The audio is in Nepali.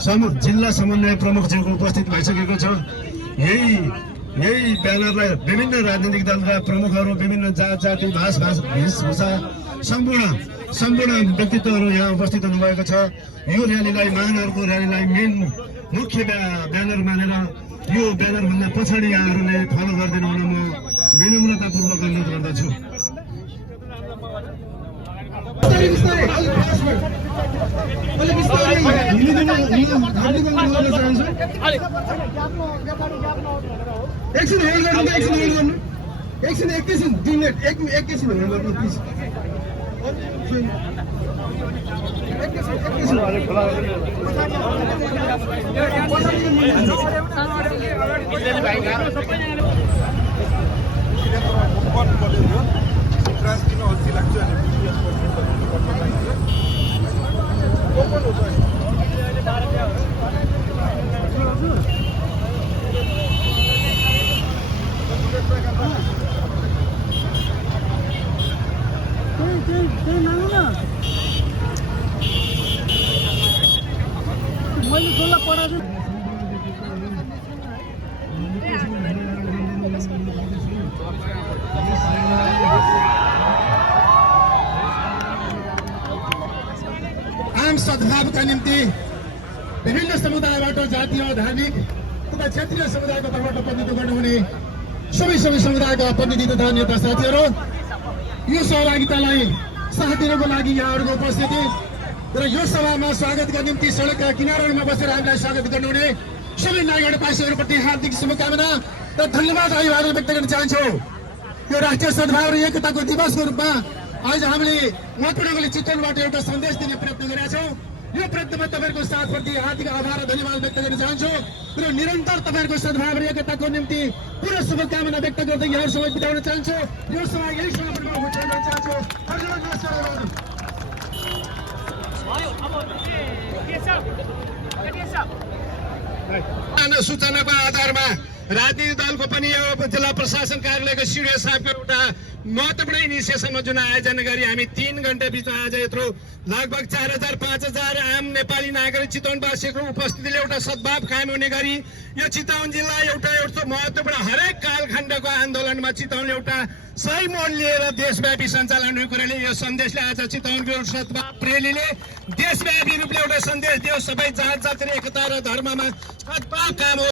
जिल्ला समन्वय प्रमुखज्यूको उपस्थित भइसकेको छ। यही ब्यानरलाई विभिन्न राजनीतिक दलका प्रमुखहरू, विभिन्न जात जाति वेशभूषा सम्पूर्ण व्यक्तित्वहरू यहाँ उपस्थित हुनुभएको छ। यो र्यालीलाई, महानगरको र्यालीलाई मेन मुख्य ब्यानर मानेर यो ब्यानरभन्दा पछाडि यहाँहरूले फलो गरिदिनु हुन म विनम्रतापूर्वक अनुरोध गर्दछु। आम सद्भावका निम्ति विभिन्न समुदायबाट, जातीय, धार्मिक तथा क्षेत्रीय समुदायको तर्फबाट प्रतिनिधित्व गर्नुहुने सबै समुदायका प्रतिनिधि तथा नेता साथीहरू, यो सहभागितालाई साथ दिनको लागि यहाँहरूको उपस्थिति र यो सभामा स्वागतका निम्ति सडकका किनारामा बसेर हामीलाई स्वागत गर्नुहुने सबै नागरिकवासीहरूप्रति हार्दिक शुभकामना र धन्यवाद अभिवादन व्यक्त गर्न चाहन्छु। यो राष्ट्रिय सद्भाव र एकताको दिवसको रूपमा आज हामीले महत्त्वपूर्ण चितवनबाट एउटा सन्देश दिने प्रयत्न गरेका छौँ। यो प्रयत्नमा तपाईँहरूको साथप्रति हार्दिक आभार र धन्यवाद व्यक्त गर्न चाहन्छु र निरन्तर तपाईँहरूको सद्भाव र एकताको निम्ति पुरा शुभकामना व्यक्त गर्दै यहाँ समय बिताउन चाहन्छु। यो सभा यही समापनमा गर्न चाहन्छु। सूचनाको आधारमा राजनीतिक दलको पनि यो जिल्ला प्रशासन कार्यालयको सिडिओ साहबको एउटा महत्त्वपूर्ण इनिसिएसनमा जुन आयोजना गरी हामी 3 घण्टा बिचमा आज यत्रो लगभग 4000-5000 आम नेपाली नागरिक चितवनवासीको उपस्थितिले एउटा सद्भाव कायम हुने गरी यो चितवन जिल्ला एउटा महत्त्वपूर्ण हरेक कालखण्डको आन्दोलनमा चितवन एउटा सही मोड लिएर देशव्यापी सञ्चालन हुने कुराले यो सन्देशले आज चितवनको सद्भाव प्रेलीले देशव्यापी रूपले एउटा सन्देश दियो। सबै जात जाति र एकता र धर्ममा सद्भाव काम